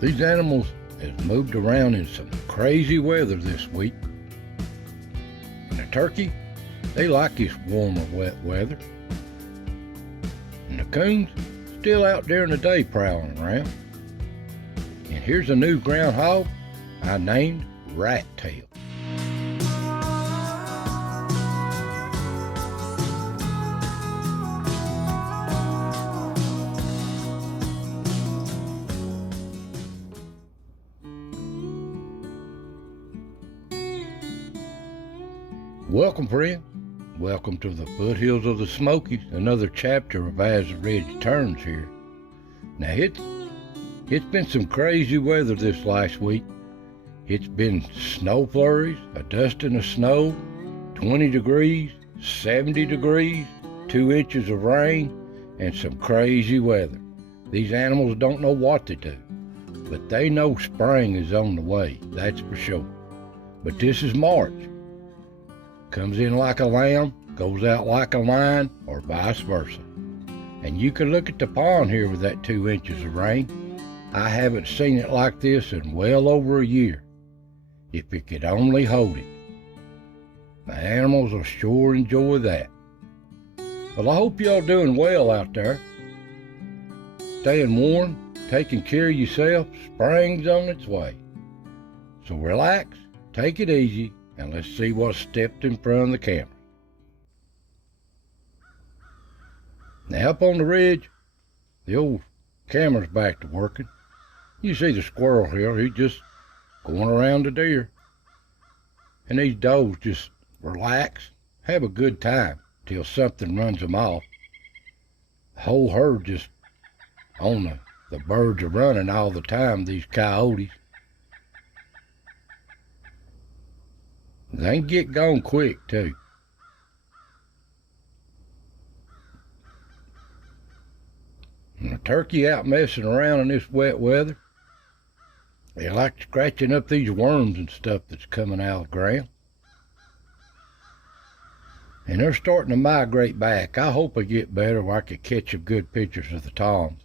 These animals have moved around in some crazy weather this week. And the turkey, they like this warmer, wet weather. And the coons, still out during the day prowling around. And here's a new groundhog I named Rat Tail. Welcome, friend. Welcome to the foothills of the Smokies, another chapter of As the Ridge Turns here. Now, it's been some crazy weather this last week. It's been snow flurries, a dusting of snow, 20 degrees, 70 degrees, 2 inches of rain, and some crazy weather. These animals don't know what to do, but they know spring is on the way, that's for sure. But this is March. Comes in like a lamb, goes out like a lion, or vice versa. And you can look at the pond here with that 2 inches of rain. I haven't seen it like this in well over a year. If it could only hold it. The animals will sure enjoy that. Well, I hope y'all doing well out there. Staying warm, taking care of yourself, spring's on its way. So relax, take it easy, and let's see what's stepped in front of the camera. Now up on the ridge, the old camera's back to working. You see the squirrel here, he's just going around the deer. And these does just relax, have a good time till something runs them off. The whole herd just on the birds are running all the time, these coyotes. They can get gone quick, too. And the turkey out messing around in this wet weather, they like scratching up these worms and stuff that's coming out of the ground. And they're starting to migrate back. I hope I get better where I can catch some good pictures of the toms.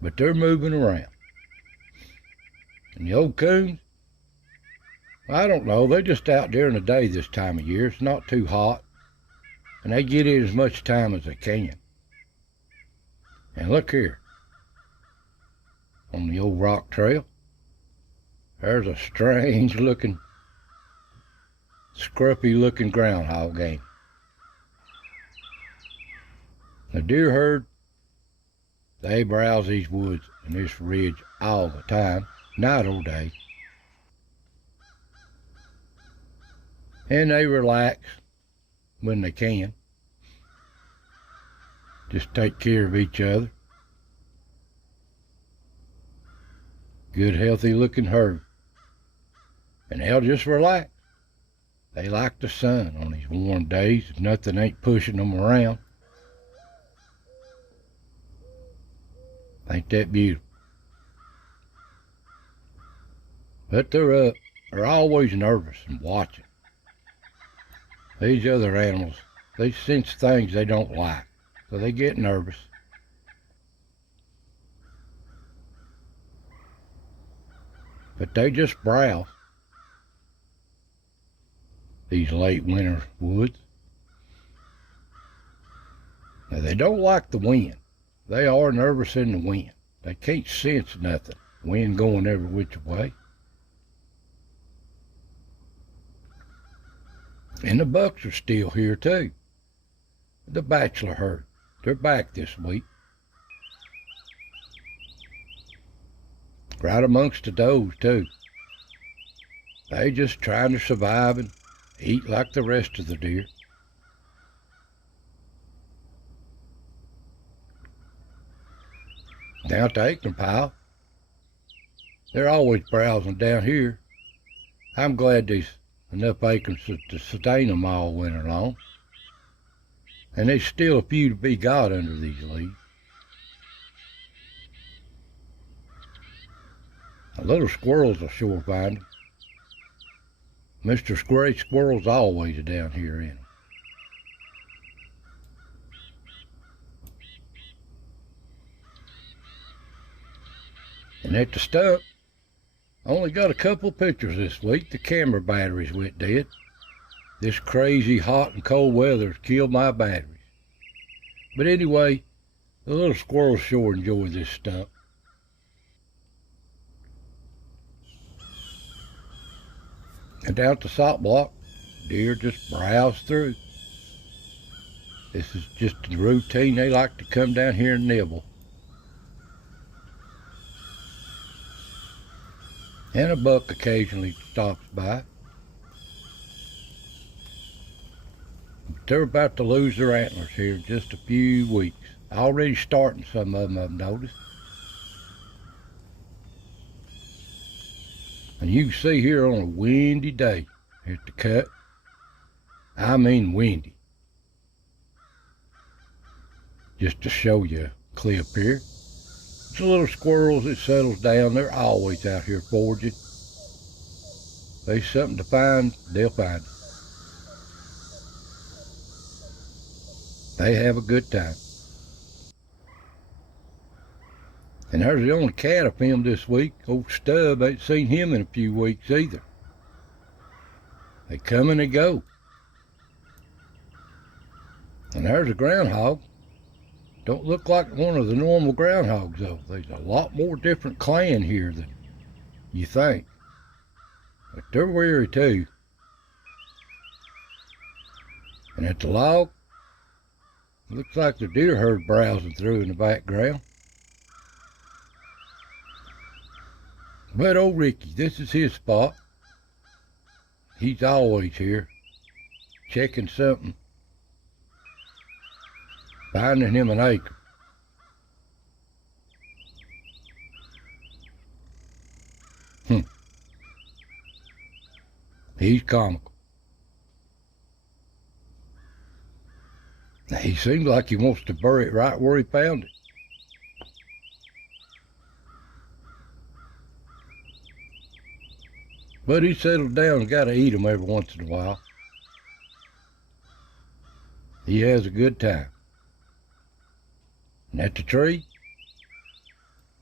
But they're moving around. And the old coons, I don't know, they're just out during the day this time of year. It's not too hot. And they get in as much time as they can. And look here. On the old rock trail, there's a strange looking, scruffy looking groundhog game. The deer herd, they browse these woods and this ridge all the time, night or day. And they relax when they can. Just take care of each other. Good, healthy looking herd. And they'll just relax. They like the sun on these warm days. Nothing ain't pushing them around. Ain't that beautiful? But they're up. They're always nervous and watching. These other animals, they sense things they don't like, so they get nervous. But they just browse these late winter woods. Now, they don't like the wind. They are nervous in the wind. They can't sense nothing. Wind going every which way. And the bucks are still here too. The bachelor herd, they're back this week. Right amongst the does too. They just trying to survive and eat like the rest of the deer. Down at the Acorn pile, they're always browsing down here. I'm glad there's enough acorns to sustain them all winter long. And there's still a few to be got under these leaves. The little squirrels will sure find them. Mr. Gray Squirrel's always down here in them. And at the stump, only got a couple pictures this week. The camera batteries went dead. This crazy hot and cold weather's killed my batteries. But anyway, the little squirrels sure enjoy this stump. And down at the salt block, deer just browse through. This is just a routine. They like to come down here and nibble. And a buck occasionally stops by. But they're about to lose their antlers here in just a few weeks. Already starting, some of them I've noticed. And you can see here on a windy day at the cut. I mean windy. Just to show you a clip here. The little squirrels that settles down, they're always out here foraging. If there's something to find, they'll find it. They have a good time. And there's the only cat I filmed this week. Old Stub, ain't seen him in a few weeks either. They come and they go. And there's a groundhog. Don't look like one of the normal groundhogs though. There's a lot more different clan here than you think. But they're weary too. And at the log, looks like the deer herd browsing through in the background. But old Ricky, this is his spot. He's always here, checking something. Finding him an acre. He's comical. He seems like he wants to bury it right where he found it. But he settled down and got to eat them every once in a while. He has a good time. And at the tree,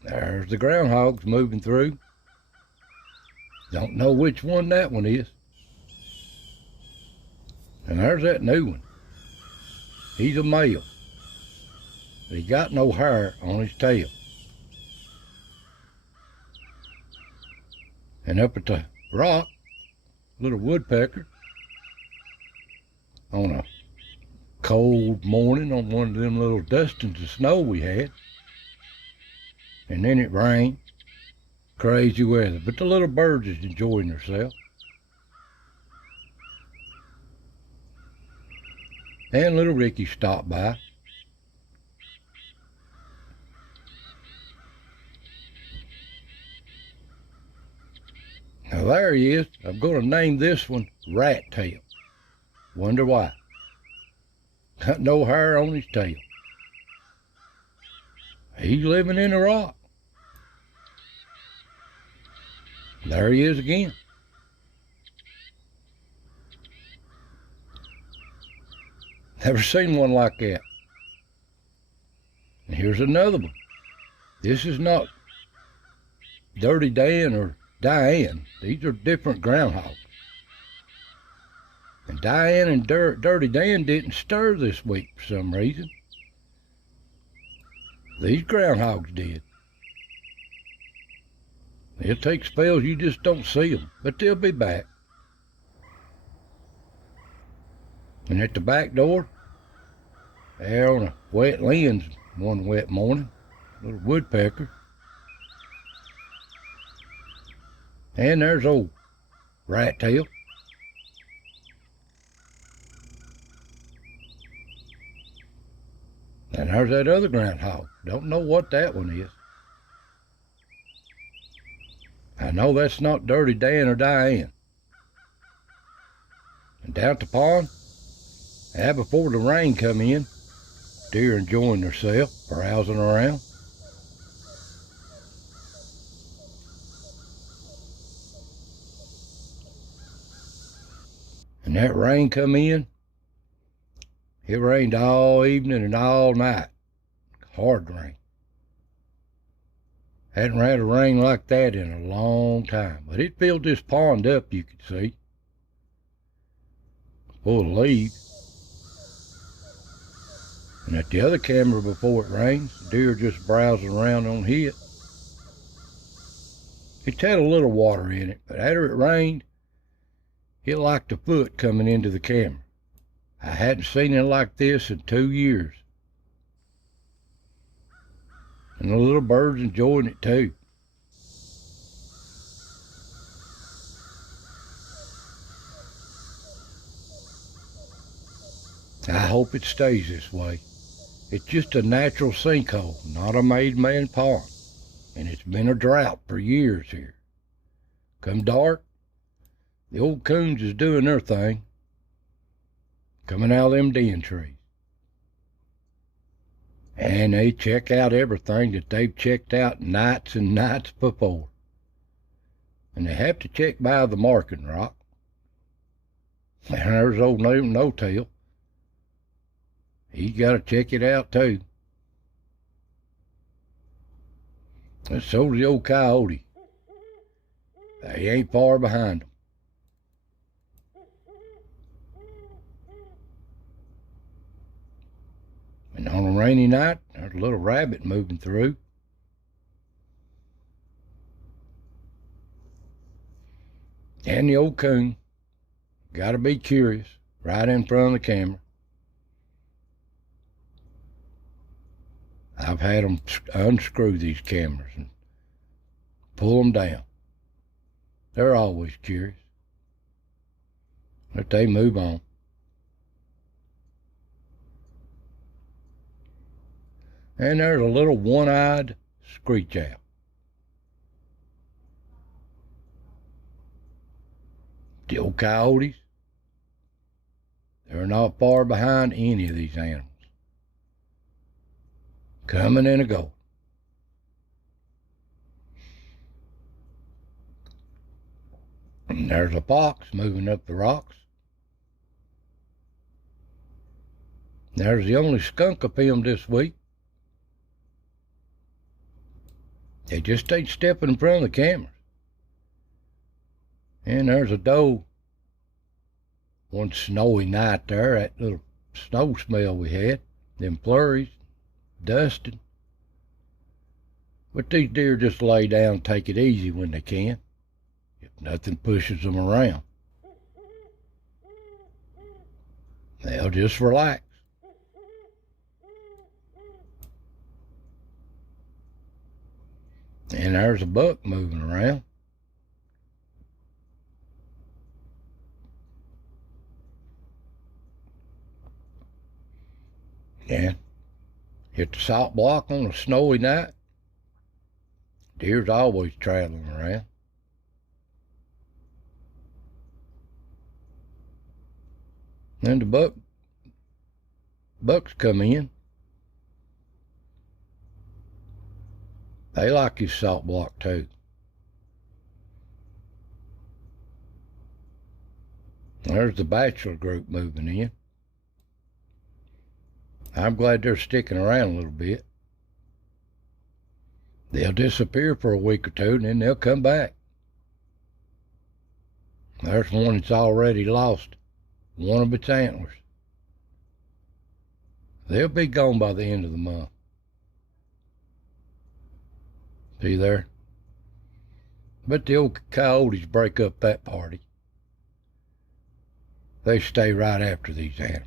there's the groundhogs moving through. Don't know which one that one is. And there's that new one. He's a male. But he got no hair on his tail. And up at the rock, little woodpecker, on a cold morning on one of them little dustings of snow we had. And then it rained. Crazy weather. But the little birds is enjoying themselves. And little Ricky stopped by. Now there he is. I'm going to name this one Rat Tail. Wonder why. Got no hair on his tail. He's living in a rock. There he is again. Never seen one like that. And here's another one. This is not Dirty Dan or Diane. These are different groundhogs. And Diane and Dirty Dan didn't stir this week for some reason. These groundhogs did. They'll take spells you just don't see them, but they'll be back. And at the back door, there on a wet lens one wet morning, little woodpecker. And there's old Rat Tail. And there's that other groundhog. Don't know what that one is. I know that's not Dirty Dan or Diane. And down at the pond, before the rain come in, deer enjoying themselves, browsing around. And that rain come in. It rained all evening and all night. Hard rain. Hadn't had a rain like that in a long time, but it filled this pond up, you could see. Full of leaves. And at the other camera before it rains, deer just browsing around on it. It had a little water in it, but after it rained, it liked a foot coming into the camera. I hadn't seen it like this in 2 years. And the little bird's enjoying it too. I hope it stays this way. It's just a natural sinkhole, not a made-man pond. And it's been a drought for years here. Come dark, the old coons is doing their thing, coming out of them den trees. And they check out everything that they've checked out nights and nights before. And they have to check by the marking rock. And there's old No-Tail. He's got to check it out too. And so's the old coyote. They ain't far behind them. And on a rainy night, there's a little rabbit moving through. And the old coon. Gotta be curious, right in front of the camera. I've had them unscrew these cameras and pull them down. They're always curious. But they move on. And there's a little one-eyed screech owl. The old coyotes, they're not far behind any of these animals. Coming and a go. And there's a fox moving up the rocks. There's the only skunk I filmed this week. They just ain't stepping in front of the cameras. And there's a doe. One snowy night there, that little snow smell we had, them flurries, dusting. But these deer just lay down and take it easy when they can, if nothing pushes them around. They'll just relax. And there's a buck moving around. Yeah. Hit the salt block on a snowy night. Deer's always traveling around. Then the bucks come in. They like his salt block too. There's the bachelor group moving in. I'm glad they're sticking around a little bit. They'll disappear for a week or two and then they'll come back. There's one that's already lost one of its antlers. They'll be gone by the end of the month. See there? But the old coyotes break up that party. They stay right after these animals.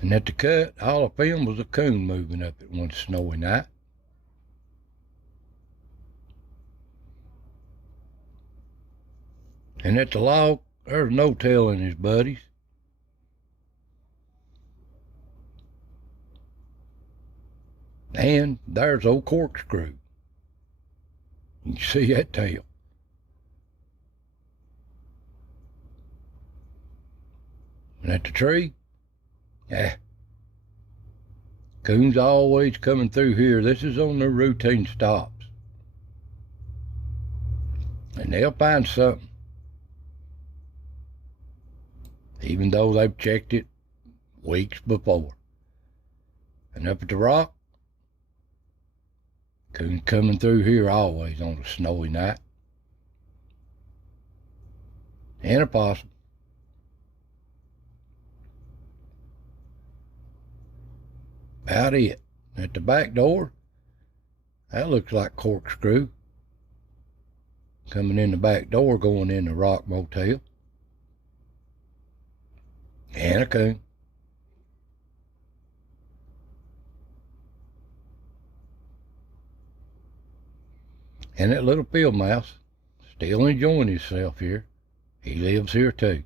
And at the cut, all I filmed was a coon moving up at one snowy night. And at the log, there's No-Tail and his buddies. And there's old Corkscrew. You can see that tail. And at the tree, coons always coming through here. This is on their routine stops. And they'll find something. Even though they've checked it weeks before. And up at the rock, coon coming through here always on a snowy night. And a possum. About it. At the back door, that looks like Corkscrew. Coming in the back door, going in the Rock Motel. And a coon. And that little field mouse, still enjoying himself here. He lives here too.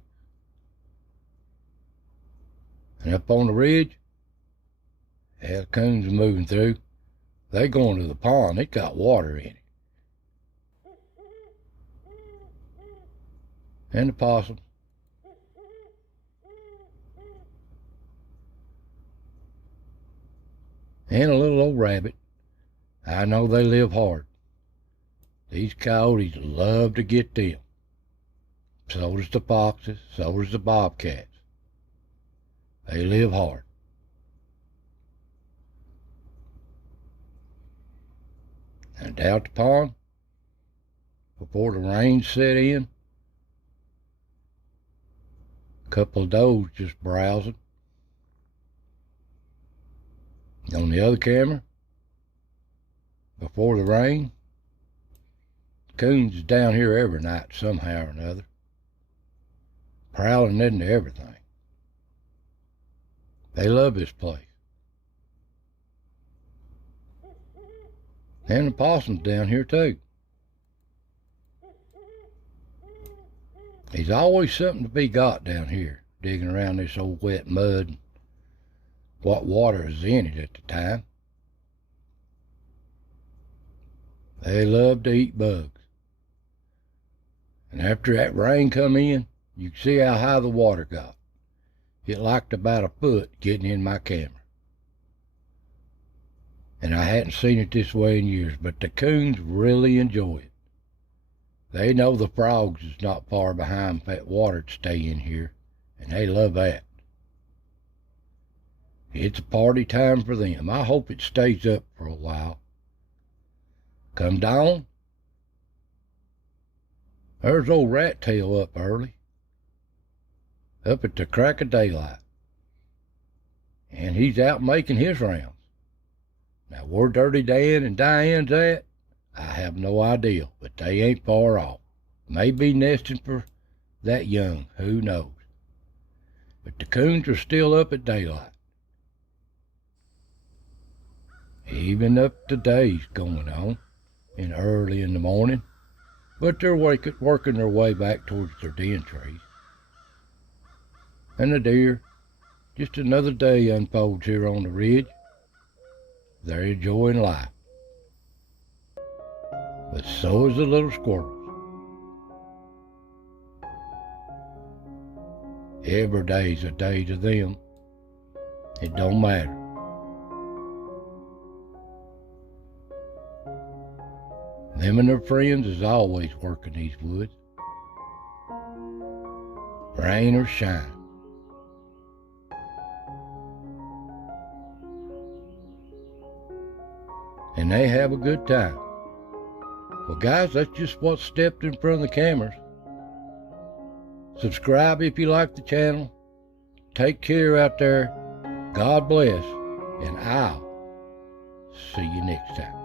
And up on the ridge, the coons are moving through. They going to the pond. It got water in it. And the possum. And a little old rabbit. I know they live hard. These coyotes love to get them. So does the foxes, so does the bobcats. They live hard. And down at the pond, before the rain set in, a couple of does just browsing. On the other camera, before the rain, coons is down here every night somehow or another, prowling into everything. They love this place. And the possum's down here too. There's always something to be got down here, digging around this old wet mud, what water is in it at the time. They love to eat bugs. And after that rain come in, you can see how high the water got. It locked about a foot getting in my camera. And I hadn't seen it this way in years, but the coons really enjoy it. They know the frogs is not far behind for that water to stay in here, and they love that. It's a party time for them. I hope it stays up for a while. Come dawn, there's old Rat Tail up early, up at the crack of daylight, and he's out making his rounds. Now, where Dirty Dan and Diane's at, I have no idea, but they ain't far off. Maybe nesting for that young, who knows. But the coons are still up at daylight. Even up to days going on, and early in the morning, but they're working their way back towards their den trees. And the deer, just another day unfolds here on the ridge. They're enjoying life. But so is the little squirrels. Every day's a day to them. It don't matter. Them and their friends is always working these woods, rain or shine. And they have a good time. Well, guys, that's just what stepped in front of the cameras. Subscribe if you like the channel. Take care out there. God bless. And I'll see you next time.